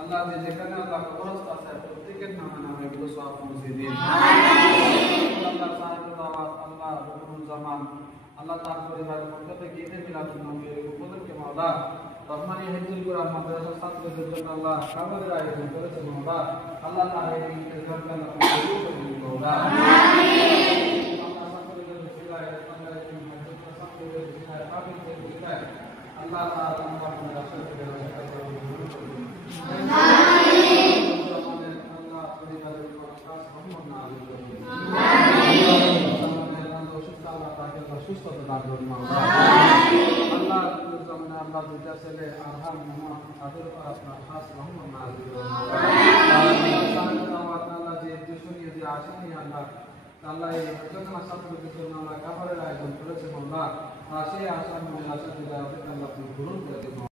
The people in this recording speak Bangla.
আল্লাহ যেখানে আল্লাহ কবরস্থ আছে প্রত্যেকের নামে নামে এগুলো সব পৌঁছে দিন। আল্লাহ সাহেব দাওয়াত আল্লাহ রুকুনুজ্জামান আল্লাহ তার পরিবারের মধ্যে থেকে ঈদের মিলাদুন নবীর উপলক্ষে মাওলা রহমানি হিফজুল কোরআন মাদ্রাসা ছাত্রদের জন্য আল্লাহ খাবারের আয়োজন করেছে মাওলা। আল্লাহ তার এই ইজতকে আল্লাহ কবুল করে নিন মাওলা। আমিন। আল্লাহ ছাত্রদের বিসমিল্লাহ রহমানির রহিম ছাত্রদের বিসমিল্লাহ কাবিলদের বিসমিল্লাহ আল্লাহ তাআলা আমাদের রাসূল থেকে কবুল করে নিন। সুস্থতা দান করুন আল্লাহ। আল্লাহ দুইটা ছেলে আরহাম মোহাম্মদ তাদের উপর আপনার খাস রহমত নাযিল করুন আল্লাহ। যে উদ্দেশ্য নিয়ে যে আশা নিয়ে আল্লাহ এই যখন ছাত্রদের জন্য আমরা খাবারের আয়োজন করেছেন আল্লাহ সেই আশা মনে আশা দিলে আল্লাহ পূরণ করে দিন।